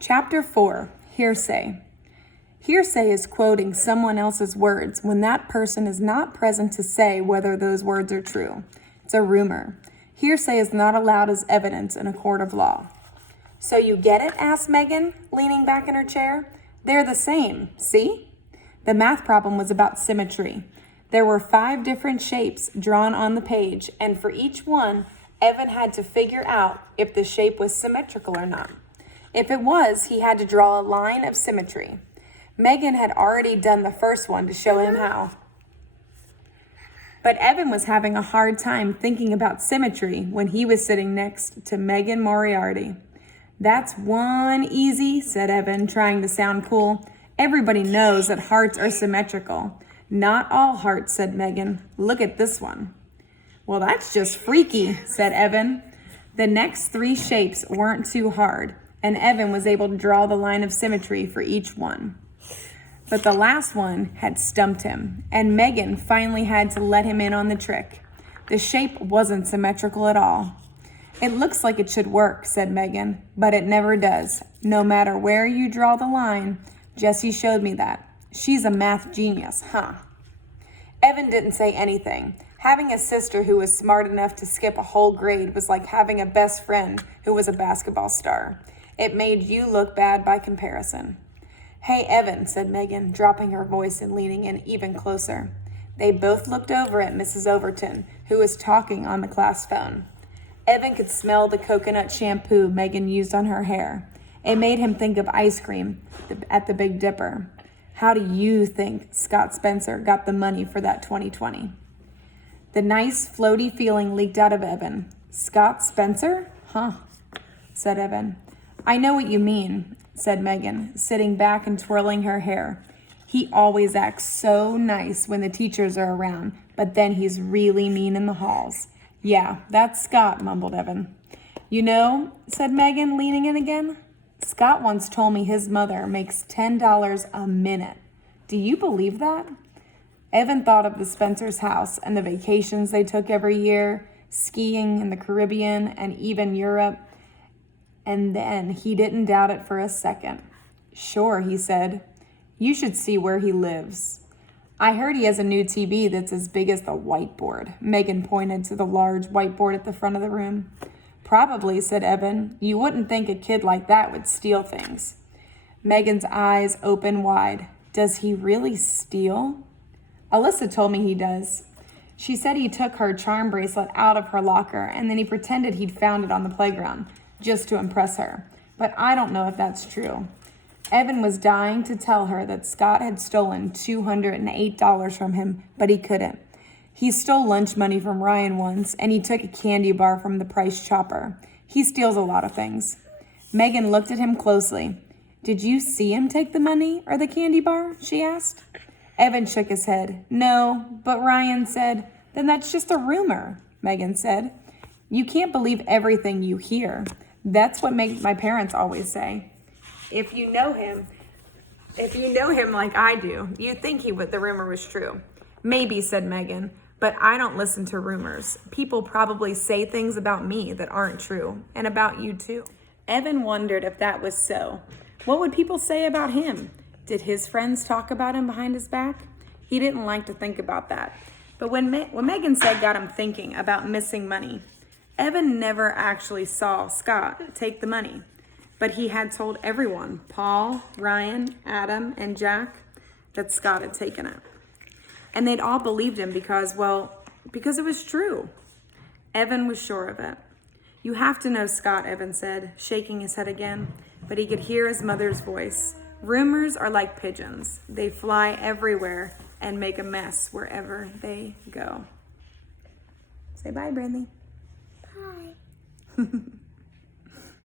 Chapter 4, Hearsay. Hearsay is quoting someone else's words when that person is not present to say whether those words are true. It's a rumor. Hearsay is not allowed as evidence in a court of law. So you get it? Asked Megan, leaning back in her chair. They're the same, see? The math problem was about symmetry. There were 5 different shapes drawn on the page, and for each one, Evan had to figure out if the shape was symmetrical or not. If it was, he had to draw a line of symmetry. Megan had already done the first one to show him how. But Evan was having a hard time thinking about symmetry when he was sitting next to Megan Moriarty. That's one easy, said Evan, trying to sound cool. Everybody knows that hearts are symmetrical. Not all hearts, said Megan. Look at this one. Well, that's just freaky, said Evan. The next 3 shapes weren't too hard, and Evan was able to draw the line of symmetry for each one. But the last one had stumped him, and Megan finally had to let him in on the trick. The shape wasn't symmetrical at all. It looks like it should work, said Megan, but it never does. No matter where you draw the line, Jessie showed me that. She's a math genius, huh? Evan didn't say anything. Having a sister who was smart enough to skip a whole grade was like having a best friend who was a basketball star. It made you look bad by comparison. Hey, Evan, said Megan, dropping her voice and leaning in even closer. They both looked over at Mrs. Overton, who was talking on the class phone. Evan could smell the coconut shampoo Megan used on her hair. It made him think of ice cream at the Big Dipper. How do you think Scott Spencer got the money for that 2020? The nice, floaty feeling leaked out of Evan. Scott Spencer? Huh, said Evan. I know what you mean, said Megan, sitting back and twirling her hair. He always acts so nice when the teachers are around, but then he's really mean in the halls. Yeah, that's Scott, mumbled Evan. You know, said Megan, leaning in again, Scott once told me his mother makes $10 a minute. Do you believe that? Evan thought of the Spencer's house and the vacations they took every year, skiing in the Caribbean and even Europe. And then he didn't doubt it for a second. Sure, he said. You should see where he lives. I heard he has a new TV that's as big as the whiteboard. Megan pointed to the large whiteboard at the front of the room. Probably, said Evan. You wouldn't think a kid like that would steal things. Megan's eyes opened wide. Does he really steal? Alyssa told me he does. She said he took her charm bracelet out of her locker and then he pretended he'd found it on the playground just to impress her. But I don't know if that's true. Evan was dying to tell her that Scott had stolen $208 from him, but he couldn't. He stole lunch money from Ryan once, and he took a candy bar from the Price Chopper. He steals a lot of things. Megan looked at him closely. Did you see him take the money or the candy bar? She asked. Evan shook his head. No, but Ryan said, then that's just a rumor, Megan said. You can't believe everything you hear. That's what my parents always say. If you know him like I do, you'd think the rumor was true. Maybe, said Megan, but I don't listen to rumors. People probably say things about me that aren't true, and about you too. Evan wondered if that was so. What would people say about him? Did his friends talk about him behind his back? He didn't like to think about that. But what Megan said got him thinking about missing money. Evan never actually saw Scott take the money, but he had told everyone, Paul, Ryan, Adam, and Jack, that Scott had taken it. And they'd all believed him because it was true. Evan was sure of it. You have to know Scott, Evan said, shaking his head again, but he could hear his mother's voice. Rumors are like pigeons. They fly everywhere and make a mess wherever they go. Say bye, Brandy. Bye.